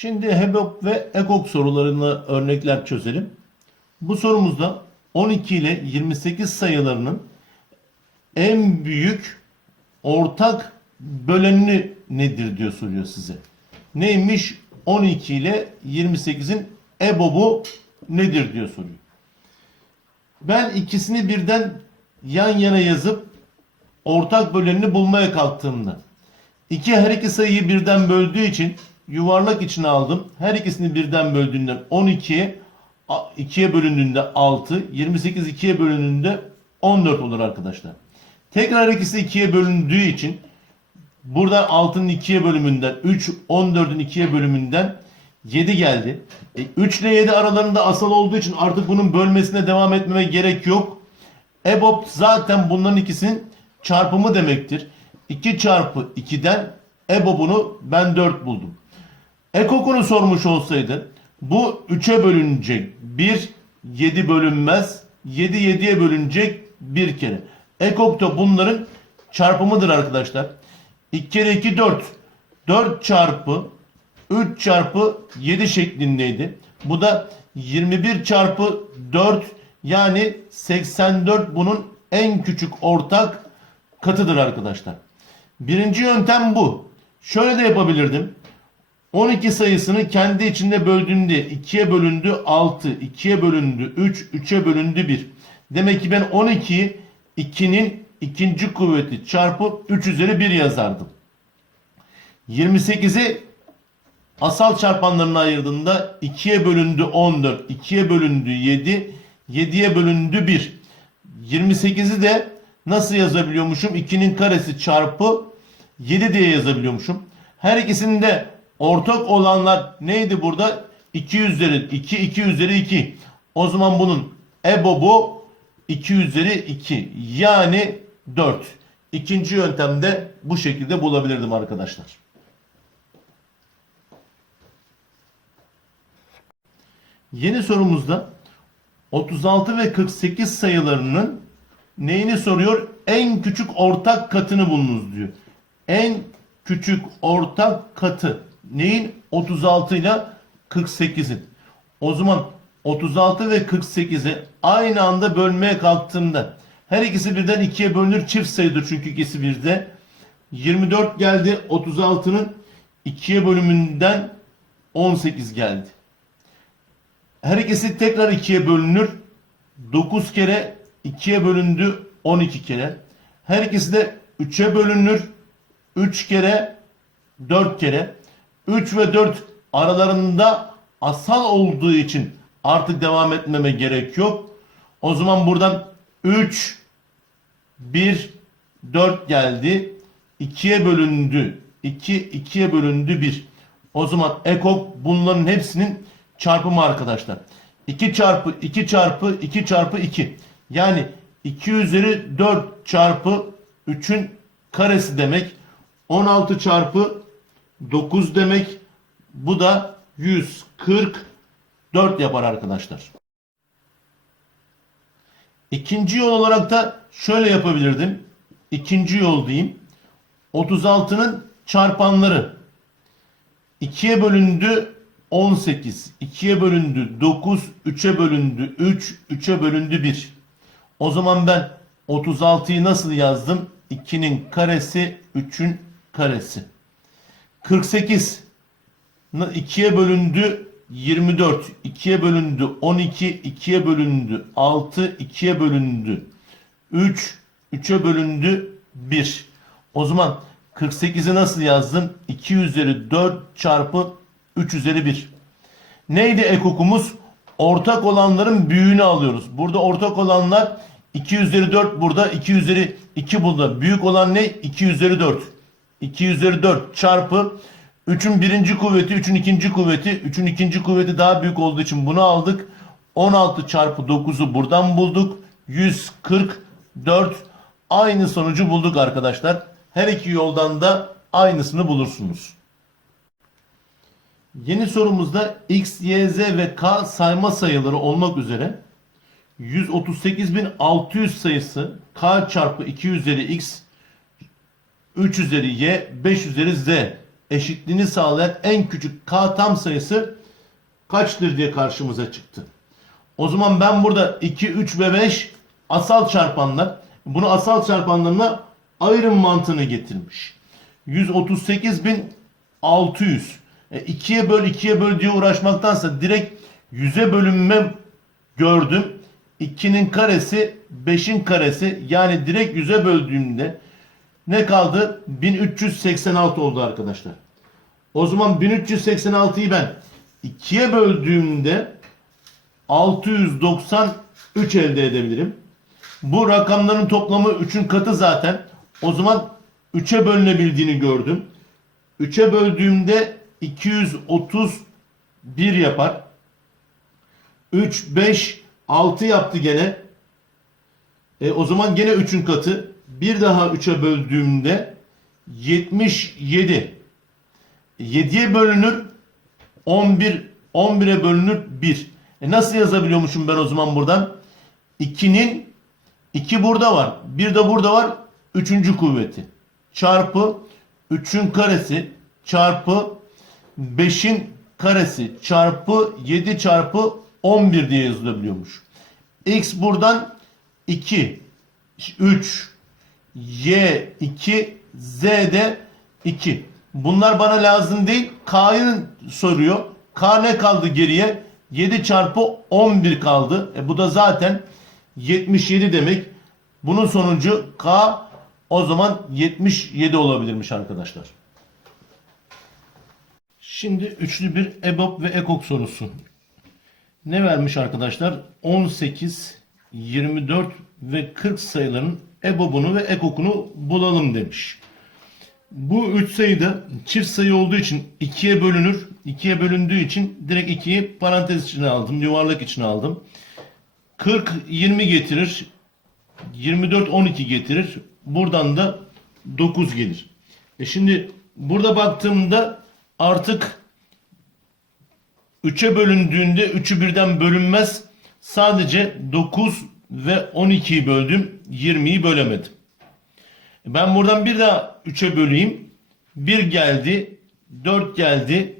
Şimdi HEBOP ve EKOK sorularını örnekler çözelim. Bu sorumuzda 12 ile 28 sayılarının en büyük ortak bölenini nedir diyor soruyor size. Neymiş 12 ile 28'in EBOB'u nedir diyor soruyor. Ben ikisini birden yan yana yazıp ortak bölenini bulmaya kalktığımda iki her iki sayıyı birden böldüğü için yuvarlak içine aldım. Her ikisini birden böldüğünden 12'ye 2'ye bölündüğünde 6, 28 2'ye bölündüğünde 14 olur arkadaşlar. Tekrar ikisi 2'ye bölündüğü için burada 6'nın 2'ye bölümünden 3, 14'ün 2'ye bölümünden 7 geldi. E, 3 ile 7 aralarında asal olduğu için artık bunun bölmesine devam etmeme gerek yok. EBOB zaten bunların ikisinin çarpımı demektir. 2 çarpı 2'den EBOB'unu ben 4 buldum. Ekok'unu sormuş olsaydı bu 3'e bölünecek. 1 7 bölünmez. 7 7'ye bölünecek bir kere. Ekok da bunların çarpımıdır arkadaşlar. 2 kere 2 4. 4 çarpı 3 çarpı 7 şeklindeydi. Bu da 21 çarpı 4 yani 84 bunun en küçük ortak katıdır arkadaşlar. Birinci yöntem bu. Şöyle de yapabilirdim. 12 sayısını kendi içinde böldüğünde 2'ye bölündü 6, 2'ye bölündü 3, 3'e bölündü 1. Demek ki ben 12'yi 2'nin ikinci kuvveti çarpı 3 üzeri 1 yazardım. 28'i asal çarpanlarına ayırdığında 2'ye bölündü 14, 2'ye bölündü 7, 7'ye bölündü 1. 28'i de nasıl yazabiliyormuşum? 2'nin karesi çarpı 7 diye yazabiliyormuşum. Her ikisinde ortak olanlar neydi burada? 2 üzeri 2, 2 üzeri 2. O zaman bunun EBOB'u 2 üzeri 2 yani 4. İkinci yöntemde bu şekilde bulabilirdim arkadaşlar. Yeni sorumuzda 36 ve 48 sayılarının neyini soruyor? En küçük ortak katını bulunuz diyor. En küçük ortak katı neyin? 36 ile 48'in. O zaman 36 ve 48'i aynı anda bölmeye kalktığımda her ikisi birden ikiye bölünür çift sayıdır çünkü ikisi birde. 24 geldi 36'nın ikiye bölümünden 18 geldi. Her ikisi tekrar ikiye bölünür. 9 kere 2'ye bölündü 12 kere. Her ikisi de 3'e bölünür. 3 kere 4 kere. 3 ve 4 aralarında asal olduğu için artık devam etmeme gerek yok. O zaman buradan 3 1 4 geldi. 2'ye bölündü. 2 2'ye bölündü 1. O zaman ekok bunların hepsinin çarpımı arkadaşlar. 2 çarpı 2 çarpı 2 çarpı 2. Yani 2 üzeri 4 çarpı 3'ün karesi demek. 16 çarpı 9 demek. Bu da 144 yapar arkadaşlar. İkinci yol olarak da şöyle yapabilirdim. İkinci yol diyeyim. 36'nın çarpanları. 2'ye bölündü 18, 2'ye bölündü 9, 3'e bölündü 3, 3'e bölündü 1. O zaman ben 36'yı nasıl yazdım? 2'nin karesi, 3'ün karesi. 48 2'ye bölündü 24, 2'ye bölündü 12, 2'ye bölündü 6, 2'ye bölündü 3, 3'e bölündü 1. O zaman 48'i nasıl yazdım? 2 üzeri 4 çarpı 3 üzeri 1. Neydi ekokumuz? Ortak olanların büyüğünü alıyoruz. Burada ortak olanlar 2 üzeri 4 burada 2 üzeri 2 burada. Büyük olan ne? 2 üzeri 4. 2 üzeri 4 çarpı 3'ün birinci kuvveti 3'ün ikinci kuvveti 3'ün ikinci kuvveti daha büyük olduğu için bunu aldık. 16 çarpı 9'u buradan bulduk. 144 aynı sonucu bulduk arkadaşlar. Her iki yoldan da aynısını bulursunuz. Yeni sorumuzda x, y, z ve k sayma sayıları olmak üzere 138.600 sayısı k çarpı 2 üzeri x 3 üzeri y 5 üzeri z eşitliğini sağlayan en küçük k tam sayısı kaçtır diye karşımıza çıktı. O zaman ben burada 2, 3 ve 5 asal çarpanlar. Bunu asal çarpanlarına ayrım mantığını getirmiş. 138.600. E, 2'ye böl 2'ye böl diye uğraşmaktansa direkt 100'e bölünme gördüm. 2'nin karesi 5'in karesi yani direkt 100'e böldüğümde ne kaldı? 1386 oldu arkadaşlar. O zaman 1386'yı ben 2'ye böldüğümde 693 elde edebilirim. Bu rakamların toplamı 3'ün katı zaten. O zaman 3'e bölünebildiğini gördüm. 3'e böldüğümde 231 yapar. 3, 5, 6 yaptı gene. E, o zaman gene 3'ün katı. Bir daha 3'e böldüğümde 77. 7'ye bölünür 11. 11'e bölünür 1. E nasıl yazabiliyormuşum ben o zaman buradan? 2'nin 2 burada var. Bir de burada var. Üçüncü kuvveti. Çarpı 3'ün karesi çarpı 5'in karesi çarpı 7 çarpı 11 diye yazılabiliyormuş. X buradan 2, 3, Y 2, Z de 2. Bunlar bana lazım değil. K'yı soruyor. K ne kaldı geriye? 7 çarpı 11 kaldı. E bu da zaten 77 demek. Bunun sonucu K o zaman 77 olabilirmiş arkadaşlar. Şimdi üçlü bir EBOB ve EKOK sorusu. Ne vermiş arkadaşlar? 18, 24 ve 40 sayıların EBOB'unu ve EKOK'unu bulalım demiş. Bu üç sayı da çift sayı olduğu için ikiye bölünür. İkiye bölündüğü için direkt 2'yi parantez içine aldım. Yuvarlak içine aldım. 40 20 getirir. 24 12 getirir. Buradan da 9 gelir. E şimdi burada baktığımda artık 3'e bölündüğünde 3'ü birden bölünmez. Sadece 9 ve 12'yi böldüm. 20'yi bölemedim. Ben buradan bir daha 3'e böleyim. 1 geldi, 4 geldi,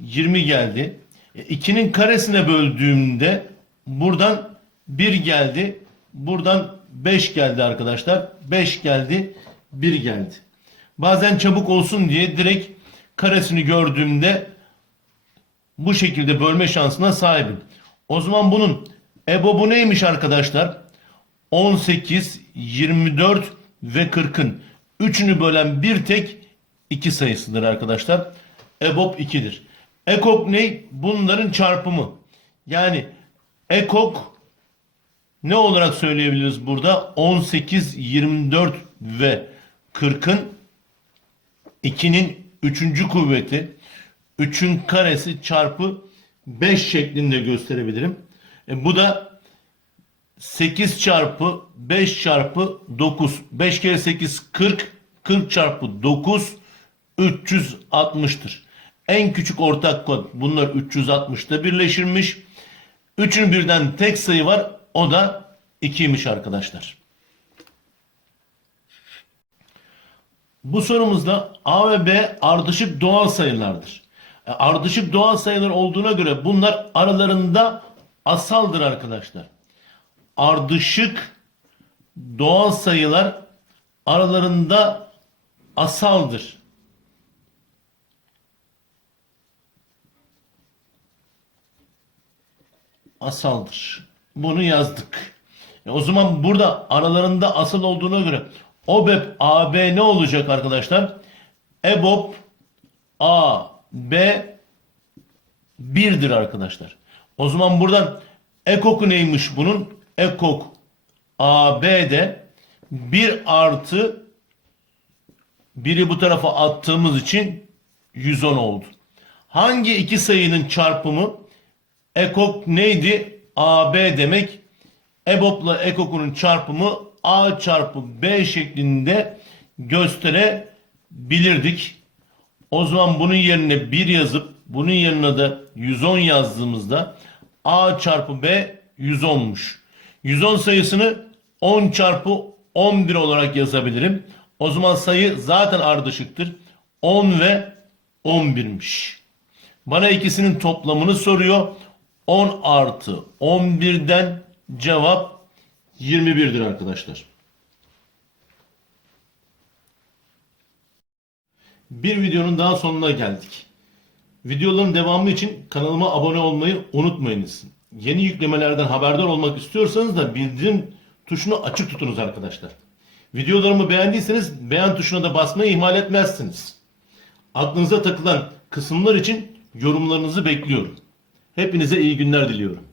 20 geldi. 2'nin karesine böldüğümde buradan 1 geldi, buradan 5 geldi arkadaşlar. 5 geldi, 1 geldi. Bazen çabuk olsun diye direkt karesini gördüğümde bu şekilde bölme şansına sahibim. O zaman bunun EBOB'u neymiş arkadaşlar? 18, 24 ve 40'ın üçünü bölen bir tek iki sayısıdır arkadaşlar. EBOB 2'dir. EKOK ne? Bunların çarpımı. Yani EKOK ne olarak söyleyebiliriz burada? 18, 24 ve 40'ın 2'nin 3. kuvveti 3'ün karesi çarpı 5 şeklinde gösterebilirim. E, bu da 8 çarpı 5 çarpı 9. 5 kere 8 40. 40 çarpı 9 360'tır. En küçük ortak kod bunlar 360'da birleşirmiş. Üçün birden tek sayı var. O da 2'ymiş arkadaşlar. Bu sorumuzda A ve B ardışık doğal sayılardır. E, Ardışık doğal sayılar olduğuna göre bunlar aralarında asaldır arkadaşlar. Ardışık doğal sayılar aralarında asaldır. Asaldır. Bunu yazdık. E, o zaman burada aralarında asal olduğuna göre OBEP AB ne olacak arkadaşlar? EBOB A B 1'dir arkadaşlar. O zaman buradan ekok neymiş bunun? Ekok AB'de 1 artı 1'i bu tarafa attığımız için 110 oldu. Hangi iki sayının çarpımı? Ekok neydi? AB demek. EBOB'la ekok'un çarpımı A çarpı B şeklinde gösterebilirdik. O zaman bunun yerine 1 yazıp bunun yanına da 110 yazdığımızda A çarpı B 110'muş. 110 sayısını 10 çarpı 11 olarak yazabilirim. O zaman sayı zaten ardışıktır. 10 ve 11'miş. Bana ikisinin toplamını soruyor. 10 artı 11'den cevap 21'dir arkadaşlar. Bir videonun daha sonuna geldik. Videoların devamı için kanalıma abone olmayı unutmayınız. Yeni yüklemelerden haberdar olmak istiyorsanız da bildirim tuşunu açık tutunuz arkadaşlar. Videolarımı beğendiyseniz beğen tuşuna da basmayı ihmal etmezsiniz. Aklınıza takılan kısımlar için yorumlarınızı bekliyorum. Hepinize iyi günler diliyorum.